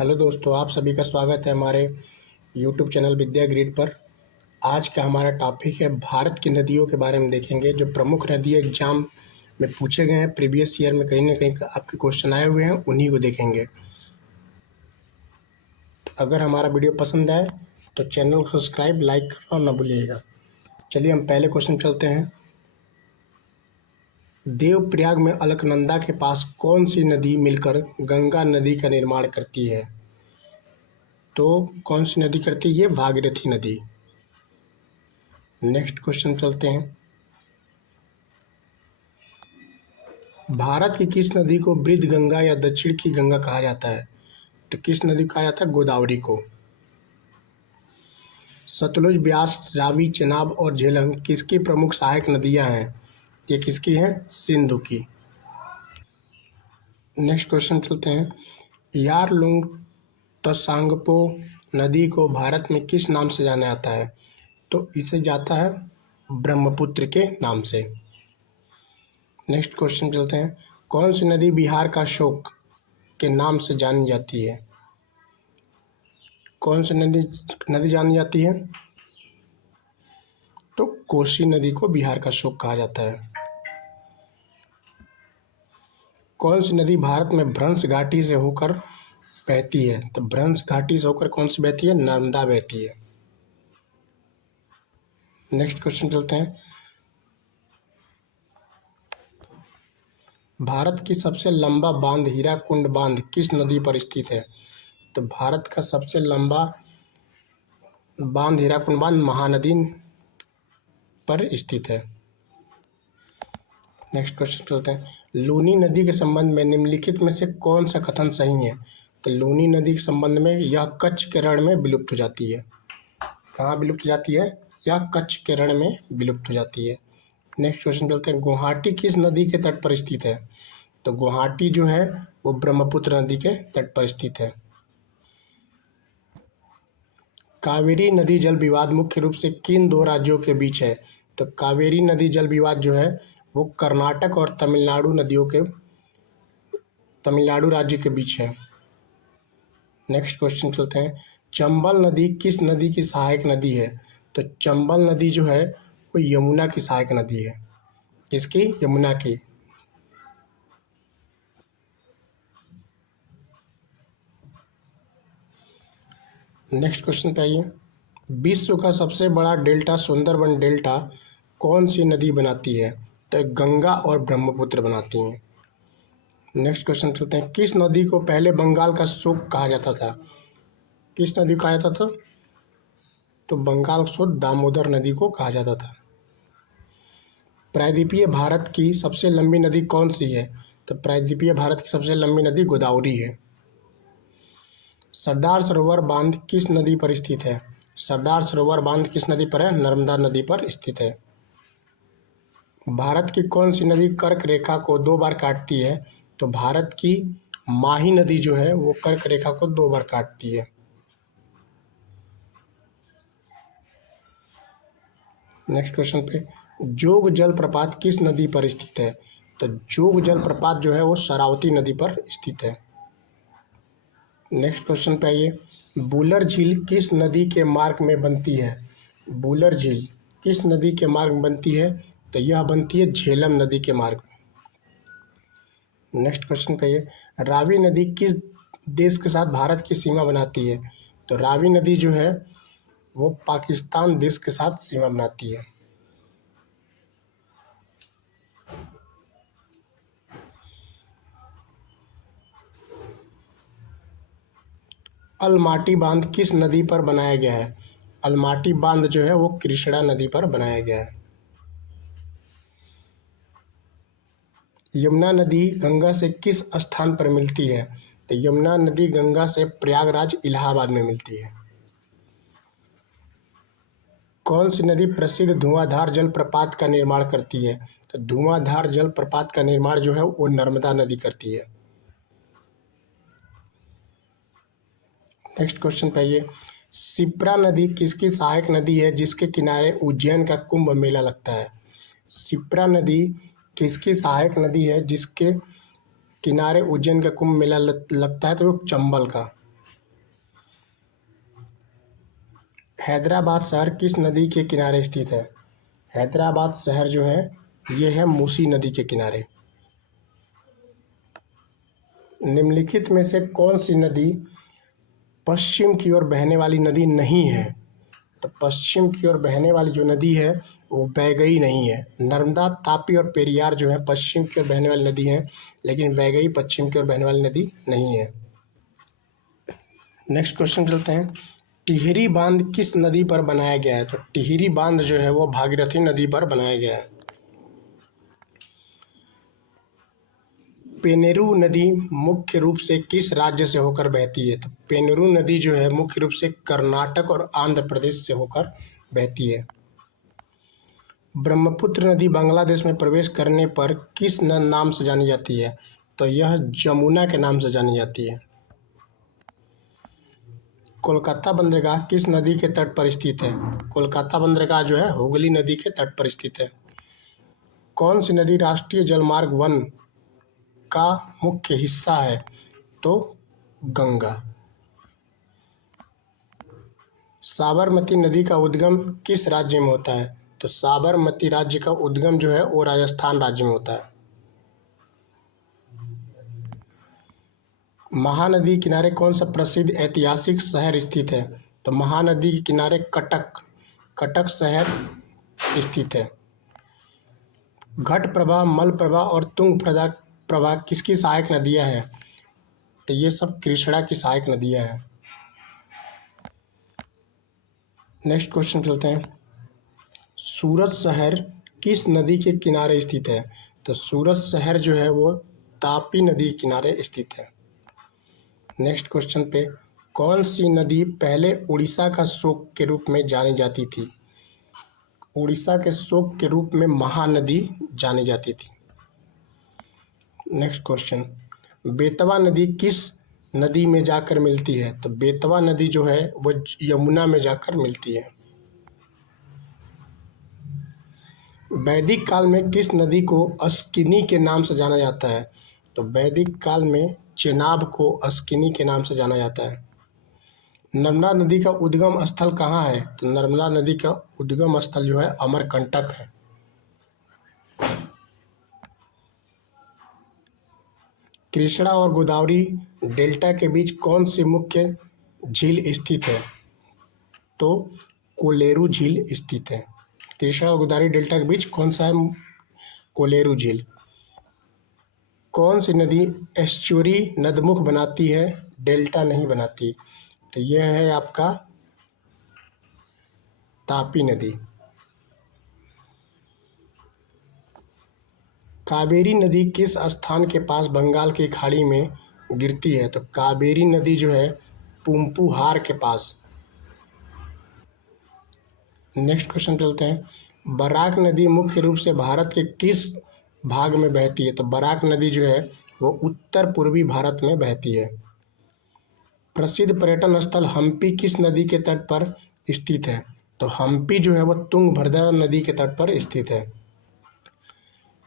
Hello दोस्तों, आप सभी का स्वागत है हमारे यूट्यूब चैनल विद्या ग्रिड पर। आज का हमारा टॉपिक है भारत की नदियों के बारे में देखेंगे। जो प्रमुख नदी एग्जाम में पूछे गए हैं, प्रीवियस ईयर में कहीं ना कहीं आपके क्वेश्चन आए हुए हैं, उन्हीं को देखेंगे। तो अगर हमारा वीडियो पसंद आए तो चैनल को सब्सक्राइब, लाइक करना ना भूलिएगा। चलिए हम पहले क्वेश्चन चलते हैं। देवप्रयाग में अलकनंदा के पास कौन सी नदी मिलकर गंगा नदी का निर्माण करती है? तो कौन सी नदी करती है? ये भागीरथी नदी। नेक्स्ट क्वेश्चन चलते हैं। भारत की किस नदी को वृद्ध गंगा या दक्षिण की गंगा कहा जाता है? तो किस नदी को कहा जाता है? गोदावरी को। सतलुज, ब्यास, रावी, चेनाब और झेलम किसकी प्रमुख सहायक नदियां हैं? ये किसकी हैं? सिंधु की। नेक्स्ट क्वेश्चन चलते हैं। यारलुंग त्सांगपो नदी को भारत में किस नाम से जाना जाता है? तो इसे जाता है ब्रह्मपुत्र के नाम से। नेक्स्ट क्वेश्चन चलते हैं। कौन सी नदी बिहार का शोक के नाम से जानी जाती है? कौन सी नदी जानी जाती है? तो कोसी नदी को बिहार का शोक कहा जाता है। कौन सी नदी भारत में भ्रंश घाटी से होकर बहती है? तो भ्रंश घाटी से होकर कौन सी बहती है? नर्मदा बहती है। नेक्स्ट क्वेश्चन चलते हैं। भारत की सबसे लंबा बांध हीराकुंड बांध किस नदी पर स्थित है? तो भारत का सबसे लंबा बांध हीराकुंड बांध महानदी पर स्थित है। नेक्स्ट क्वेश्चन चलते हैं। लूनी नदी के संबंध में निम्नलिखित में से कौन सा कथन सही है? तो लूनी नदी के संबंध में यह कच्छ के रण में विलुप्त हो जाती है। कहाँ विलुप्त हो जाती है? यह कच्छ के रण में विलुप्त हो जाती है। नेक्स्ट क्वेश्चन चलते हैं। गुवाहाटी किस नदी के तट पर स्थित है? तो गुवाहाटी जो है वो ब्रह्मपुत्र नदी के तट पर स्थित है। कावेरी नदी जल विवाद मुख्य रूप से किन दो राज्यों के बीच है? तो कावेरी नदी जल विवाद जो है वो कर्नाटक और तमिलनाडु राज्य के बीच है। नेक्स्ट क्वेश्चन चलते हैं। चंबल नदी किस नदी की सहायक नदी है? तो चंबल नदी जो है वो यमुना की सहायक नदी है। किसकी? यमुना की। नेक्स्ट क्वेश्चन पे आइए। विश्व का सबसे बड़ा डेल्टा सुंदरबन डेल्टा कौन सी नदी बनाती है? तो गंगा और ब्रह्मपुत्र बनाती हैं। नेक्स्ट क्वेश्चन चलते हैं। किस नदी को पहले बंगाल का शोक कहा जाता था? किस नदी को कहा जाता था? तो बंगाल शोक दामोदर नदी को कहा जाता था। प्रायद्वीपीय भारत की सबसे लंबी नदी कौन सी है? तो प्रायद्वीपीय भारत की सबसे लंबी नदी गोदावरी है। सरदार सरोवर बांध किस नदी पर स्थित है? सरदार सरोवर बांध किस नदी पर है? नर्मदा नदी पर स्थित है। भारत की कौन सी नदी कर्क रेखा को 2 बार काटती है? तो भारत की माही नदी जो है वो कर्क रेखा को 2 बार काटती है। नेक्स्ट क्वेश्चन पे। जोग जलप्रपात किस नदी पर स्थित है? तो जोग जलप्रपात जो है वो शरावती नदी पर स्थित है। नेक्स्ट क्वेश्चन पे आइए। बुलर झील किस नदी के मार्ग में बनती है? बुलर झील किस नदी के मार्ग में बनती है? तो यह बनती है झेलम नदी के मार्ग में। नेक्स्ट क्वेश्चन पे आइए। रावी नदी किस देश के साथ भारत की सीमा बनाती है? तो रावी नदी जो है वो पाकिस्तान देश के साथ सीमा बनाती है। अलमाटी बांध किस नदी पर बनाया गया है? अलमाटी बांध जो है वो कृष्णा नदी पर बनाया गया है। यमुना नदी गंगा से किस स्थान पर मिलती है? तो यमुना नदी गंगा से प्रयागराज इलाहाबाद में मिलती है। कौन सी नदी प्रसिद्ध धुआंधार जलप्रपात का निर्माण करती है? तो धुआंधार जलप्रपात का निर्माण जो है वो नर्मदा नदी करती है। नेक्स्ट क्वेश्चन पे आइए। शिप्रा नदी किसकी सहायक नदी है जिसके किनारे उज्जैन का कुंभ मेला लगता है? शिप्रा नदी किसकी सहायक नदी है जिसके किनारे उज्जैन का कुंभ मेला लगता है? तो चंबल का। हैदराबाद शहर किस नदी के किनारे स्थित है? हैदराबाद शहर जो है ये है मूसी नदी के किनारे। निम्नलिखित में से कौन सी नदी पश्चिम की ओर बहने वाली नदी नहीं है? तो पश्चिम की ओर बहने वाली जो नदी है वो वैगई नहीं है। नर्मदा, तापी और पेरियार जो है पश्चिम की ओर बहने वाली नदी है, लेकिन वैगई पश्चिम की ओर बहने वाली नदी नहीं है। नेक्स्ट क्वेश्चन चलते हैं। टिहरी बांध किस नदी पर बनाया गया है? तो टिहरी बांध जो है वो भागीरथी नदी पर बनाया गया है। पेनेरू नदी मुख्य रूप से किस राज्य से होकर बहती है? तो पेनेरू नदी जो है मुख्य रूप से कर्नाटक और आंध्र प्रदेश से होकर बहती है। ब्रह्मपुत्र नदी बांग्लादेश में प्रवेश करने पर किस नाम से जानी जाती है? तो यह जमुना के नाम से जानी जाती है। कोलकाता बंदरगाह किस नदी के तट पर स्थित है? कोलकाता बंदरगाह जो है हुगली नदी के तट पर स्थित है। कौन सी नदी राष्ट्रीय जलमार्ग 1 का मुख्य हिस्सा है? तो गंगा। साबरमती नदी का उद्गम किस राज्य में होता है? तो साबरमती राज्य का उद्गम जो है वो राजस्थान राज्य में होता है। महानदी किनारे कौन सा प्रसिद्ध ऐतिहासिक शहर स्थित है? तो महानदी के किनारे कटक शहर स्थित है। घट प्रभा, मल प्रभा और तुंग प्रभा किसकी सहायक नदियां हैं? तो ये सब कृष्णा की सहायक नदियां हैं। नेक्स्ट क्वेश्चन चलते हैं। सूरत शहर किस नदी के किनारे स्थित है? तो सूरत शहर जो है वो तापी नदी के किनारे स्थित है। नेक्स्ट क्वेश्चन पे, कौन सी नदी पहले उड़ीसा का शोक के रूप में जानी जाती थी? उड़ीसा के शोक के रूप में महानदी जानी जाती थी। नेक्स्ट क्वेश्चन, बेतवा नदी किस नदी में जाकर मिलती है? तो बेतवा नदी जो है वो यमुना में जाकर मिलती है। वैदिक काल में किस नदी को अस्किनी के नाम से जाना जाता है? तो वैदिक काल में चेनाब को अस्किनी के नाम से जाना जाता है। नर्मदा नदी का उद्गम स्थल कहाँ है? तो नर्मदा नदी का उद्गम स्थल जो है अमरकंटक है। कृष्णा और गोदावरी डेल्टा के बीच कौन सी मुख्य झील स्थित है? तो कोलेरू झील स्थित है। कृष्णा और गोदावरी डेल्टा के बीच कौन सा है? कोलेरू झील। कौन सी नदी एस्चुरी नदमुख बनाती है, डेल्टा नहीं बनाती? तो यह है आपका तापी नदी। कावेरी नदी किस स्थान के पास बंगाल की खाड़ी में गिरती है? तो कावेरी नदी जो है पुम्पुहार के पास। नेक्स्ट क्वेश्चन चलते हैं। बराक नदी मुख्य रूप से भारत के किस भाग में बहती है? तो बराक नदी जो है वो उत्तर पूर्वी भारत में बहती है। प्रसिद्ध पर्यटन स्थल हम्पी किस नदी के तट पर स्थित है? तो हम्पी जो है वो तुंगभद्रा नदी के तट पर स्थित है।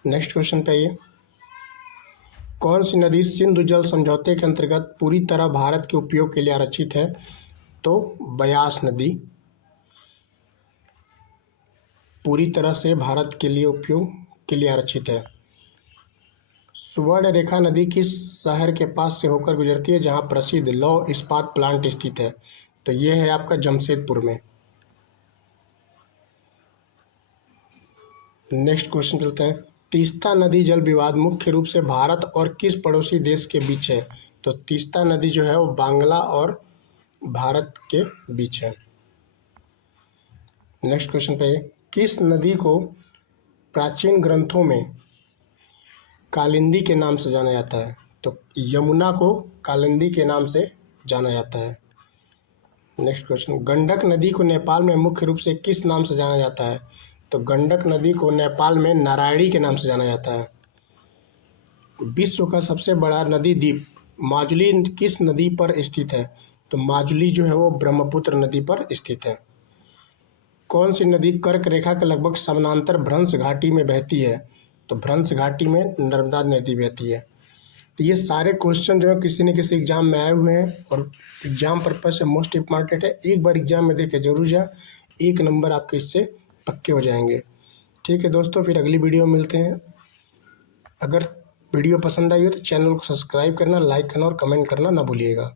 नेक्स्ट क्वेश्चन पे आइए। कौन सी नदी सिंधु जल समझौते के अंतर्गत पूरी तरह भारत के उपयोग के लिए आरक्षित है? तो ब्यास नदी पूरी तरह से भारत के लिए उपयोग के लिए आरक्षित है। सुवर्ण रेखा नदी किस शहर के पास से होकर गुजरती है जहां प्रसिद्ध लौह इस्पात प्लांट स्थित है? तो यह है आपका जमशेदपुर में। नेक्स्ट क्वेश्चन चलते हैं। तीस्ता नदी जल विवाद मुख्य रूप से भारत और किस पड़ोसी देश के बीच है? तो तीस्ता नदी जो है वो बांग्ला और भारत के बीच है। नेक्स्ट क्वेश्चन पे, किस नदी को प्राचीन ग्रंथों में कालिंदी के नाम से जाना जाता है? तो यमुना को कालिंदी के नाम से जाना जाता है। नेक्स्ट क्वेश्चन, गंडक नदी को नेपाल में मुख्य रूप से किस नाम से जाना जाता है? तो गंडक नदी को नेपाल में नारायणी के नाम से जाना जाता है। विश्व का सबसे बड़ा नदी द्वीप माजुली किस नदी पर स्थित है? तो माजुली जो है वो ब्रह्मपुत्र नदी पर स्थित है। कौन सी नदी कर्क रेखा के लगभग समानांतर भ्रंश घाटी में बहती है? तो भ्रंश घाटी में नर्मदा नदी बहती है। तो ये सारे क्वेश्चन जो है किसी न किसी एग्जाम में आए हुए हैं और एग्जाम पर्पज से मोस्ट इम्पॉर्टेंट है। एक बार एग्जाम में देखे जरूर जा, 1 नंबर आपके इससे पक्के हो जाएंगे। ठीक है दोस्तों, फिर अगली वीडियो में मिलते हैं। अगर वीडियो पसंद आई हो तो चैनल को सब्सक्राइब करना, लाइक करना और कमेंट करना ना भूलिएगा।